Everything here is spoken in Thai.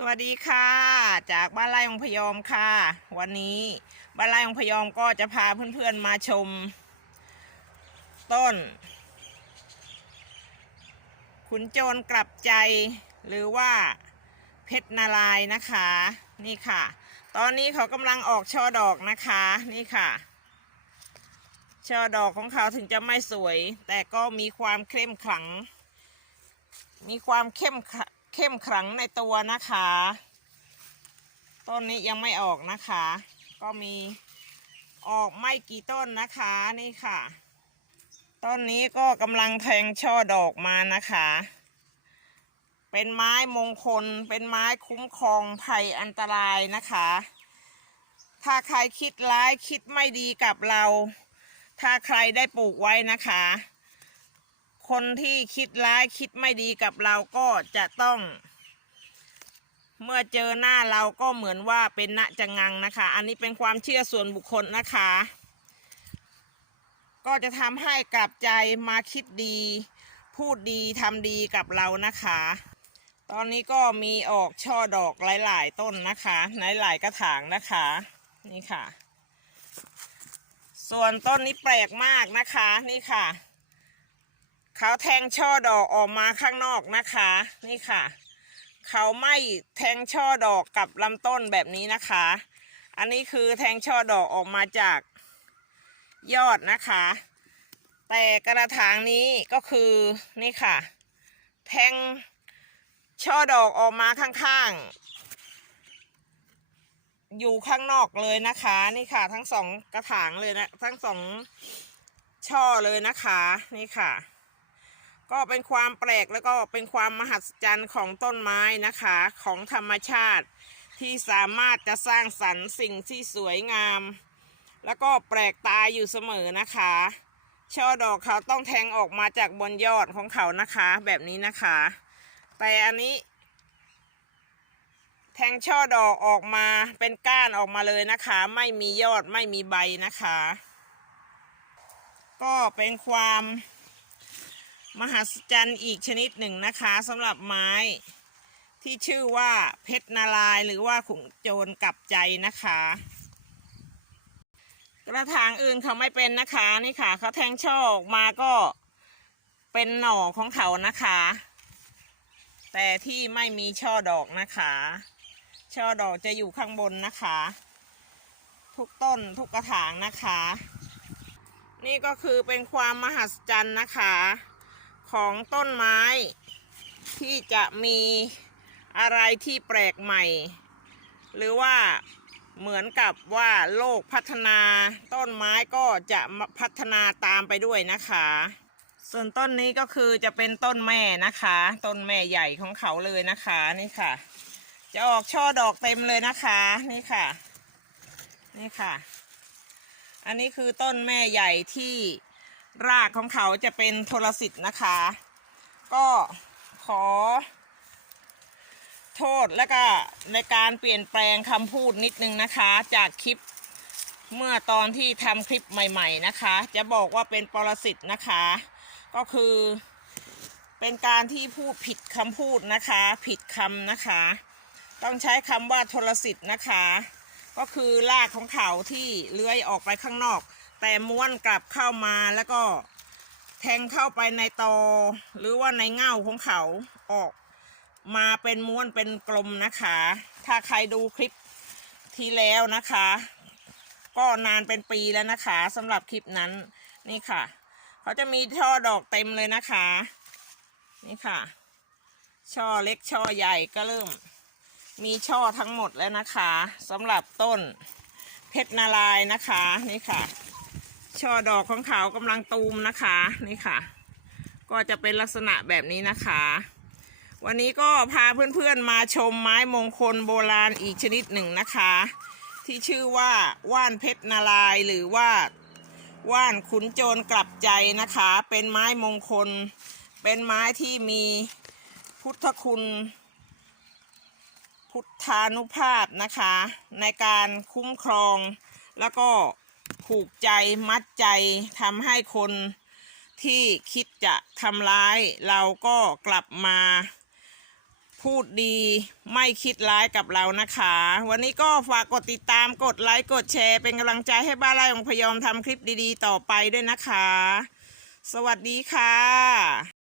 สวัสดีค่ะ จากบ้านไร่องพยอมค่ะ วันนี้บ้านไร่องพยอมก็จะพาเพื่อนๆมาชม ต้น ขุนโจรกลับใจ หรือว่าเพชรนารายนะคะ นี่ค่ะ ตอนนี้เขากำลังออกช่อดอกนะคะนี่ค่ะ ช่อดอกของเขาถึงจะไม่สวย แต่ก็มีความเข้มขลัง มีความเข้มขะ เข้มขลังในตัวนะคะ ต้นนี้ยังไม่ออกนะคะ ก็มีออกไม่กี่ต้นนะคะนี่ค่ะ ต้นนี้ก็กำลังแทงช่อดอกมานะคะ เป็นไม้มงคล เป็นไม้คุ้มครองภัยอันตรายนะคะ ถ้าใครคิดร้ายคิดไม่ดีกับเรา ถ้าใครได้ปลูกไว้นะคะ คนที่คิดร้ายคิดไม่ดีกับเราก็จะต้อง เมื่อเจอหน้าเราก็เหมือนว่าเป็นณจะงังนะคะ อันนี้เป็นความเชื่อส่วนบุคคลนะคะ ก็จะทำให้กลับใจมาคิดดี พูดดีทำดีกับเรานะคะ ตอนนี้ก็มีออกช่อดอกหลาย ๆ ต้นนะคะ หลาย ๆ กระถางนะคะ นี่ค่ะ ส่วนต้นนี้แปลกมากนะคะ นี่ค่ะ เขาแทงช่อดอกออกมาข้างนอกนะคะ นี่ค่ะ เขาไม่แทงช่อดอกกับลำต้นแบบนี้นะคะ อันนี้คือแทงช่อดอกออกมาจากยอดนะคะ แต่กระถางนี้ก็คือนี่ค่ะ แทงช่อดอกออกมาข้างๆ อยู่ข้างนอกเลยนะคะ นี่ค่ะ ทั้งสองกระถางเลยนะ ทั้งสองช่อเลยนะคะ นี่ค่ะ ก็เป็นความแปลกแล้วก็เป็นความมหัศจรรย์ของต้นไม้นะคะของธรรมชาติที่สามารถจะสร้างสรรค์สิ่งที่สวยงาม แล้วก็แปลกตาอยู่เสมอนะคะ ช่อดอกเขาต้องแทงออกมาจากบนยอดของเขานะคะ แบบนี้นะคะ แต่อันนี้ แทงช่อดอกออกมาเป็นก้านออกมาเลยนะคะ ไม่มียอดไม่มีใบนะคะ ก็เป็นความ มหัศจรรย์อีกชนิดหนึ่งนะคะสำหรับไม้ที่ชื่อว่าเพชรนารายหรือว่าขุนโจรกลับใจนะคะ กระถางอื่นเขาไม่เป็นนะคะนี่ค่ะเขาแทงช่อออกมาก็เป็นหน่อของเขานะคะ แต่ที่ไม่มีช่อดอกนะคะ ช่อดอกจะอยู่ข้างบนนะคะ ทุกต้นทุกกระถางนะคะ นี่ก็คือเป็นความมหัศจรรย์นะคะ ของต้นไม้ ที่จะมีอะไรที่แปลกใหม่ หรือว่าเหมือนกับว่าโลกพัฒนาต้นไม้ก็จะพัฒนาตามไปด้วยนะคะ ส่วนต้นนี้ก็คือจะเป็นต้นแม่นะคะ ต้นแม่ใหญ่ของเขาเลยนะคะนี่ค่ะ จะออกช่อดอกเต็มเลยนะคะนี่ค่ะ นี่ค่ะ อันนี้คือต้นแม่ใหญ่ที่ รากของเขาจะเป็นโทรสิทธิ์นะคะ ก็ขอ โทษและก็ในการเปลี่ยนแปลงคำพูดนิดนึงนะคะ จากคลิปเมื่อตอนที่ทำคลิปใหม่ๆนะคะ จะบอกว่าเป็นปรสิตนะคะ ก็คือเป็นการที่พูดผิดคำพูดนะคะ ผิดคำนะคะ ต้องใช้คำว่าโทรสิทธิ์นะคะ ก็คือรากของเขาที่เลื้อยออกไปข้างนอก แต่ม้วนกลับเข้ามาแล้วก็แทงเข้าไปในตอ หรือว่าในเง่าของเขาออกมาเป็นม้วนเป็นกลมนะคะ ถ้าใครดูคลิปที่แล้วนะคะ ก็นานเป็นปีแล้วนะคะสำหรับคลิปนั้นนี่ค่ะ เขาจะมีช่อดอกเต็มเลยนะคะ นี่ค่ะ ช่อเล็กช่อใหญ่ก็เริ่ม มีช่อทั้งหมดแล้วนะคะสำหรับต้นเพชรนารายนะคะ นี่ค่ะ ช่อดอกของเขากำลังตูมนะคะนี่ค่ะ ก็จะเป็นลักษณะแบบนี้นะคะ วันนี้ก็พาเพื่อนๆมาชมไม้มงคลโบราณอีกชนิดหนึ่งนะคะ ที่ชื่อว่าว่านเพชรนารายหรือว่าว่านขุนโจรกลับใจนะคะ เป็นไม้มงคล เป็นไม้ที่มีพุทธคุณ พุทธานุภาพนะคะ ในการคุ้มครองแล้วก็ ผูกใจมัดใจทำให้คนที่คิดจะทำร้าย เราก็กลับมาพูดดีไม่คิดร้ายกับเรานะคะ วันนี้ก็ฝากกดติดตามกดไลค์กดแชร์ เป็นกำลังใจให้บ้านไร่องพยอมทำคลิปดีๆ ต่อไปด้วยนะคะ สวัสดีค่ะ